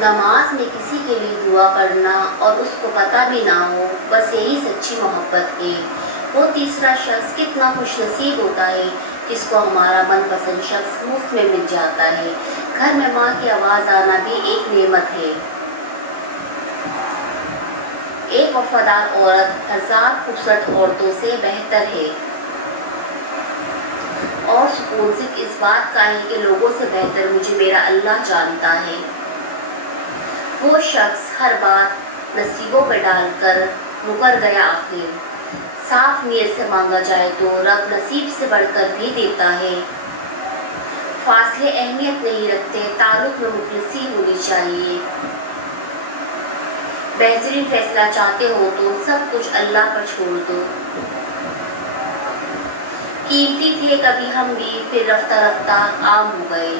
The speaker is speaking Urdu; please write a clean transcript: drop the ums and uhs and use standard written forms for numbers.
نماز میں کسی کے لیے دعا پڑھنا اور اس کو پتہ بھی نہ ہو، بس یہی سچی محبت ہے۔ وہ تیسرا شخص کتنا خوش نصیب ہوتا ہے جس کو ہمارا من پسند شخص مفت میں مل جاتا ہے۔ گھر میں ماں کی آواز آنا بھی ایک نعمت ہے۔ ایک وفادار عورت ہزار خوبصورت عورتوں سے بہتر ہے، اور سکون صرف اس بات کا ہے کہ لوگوں سے بہتر مجھے میرا اللہ جانتا ہے۔ وہ شخص ہر بات نصیبوں پہ ڈال کر مکر گیا آخر۔ صاف نیت سے مانگا جائے تو رب نصیب سے بڑھ کر بھی دیتا ہے۔ فاصلے اہمیت نہیں رکھتے، تعلق میں مخلصی ہونی چاہیے۔ بہترین فیصلہ چاہتے ہو تو سب کچھ اللہ پر چھوڑ دو۔ قیمتی تھے کبھی ہم بھی، پھر رفتہ رفتہ عام ہو گئے۔